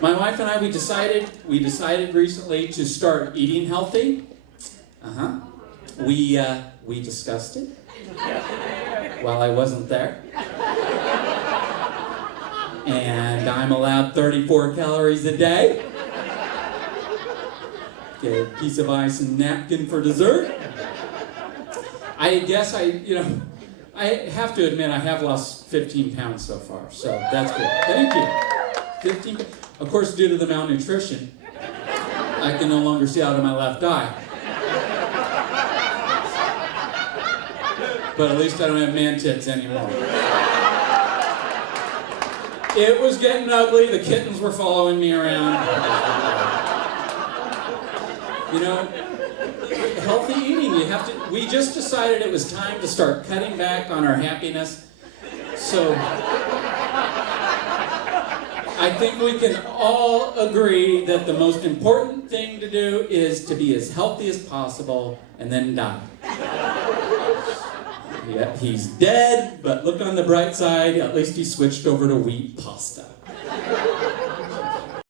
My wife and I, we decided recently to start eating healthy. We discussed it while I wasn't there. And I'm allowed 34 calories a day. Get a piece of ice and napkin for dessert. I guess I have to admit I have lost 15 pounds so far, so that's good. Thank you. 15. Of course, due to the malnutrition, I can no longer see out of my left eye. But at least I don't have man tits anymore. It was getting ugly. The kittens were following me around. You know, healthy eating, we just decided it was time to start cutting back on our happiness. So I think we can all agree that the most important thing to do is to be as healthy as possible and then die. Yeah, he's dead, but look on the bright side, at least he switched over to wheat pasta.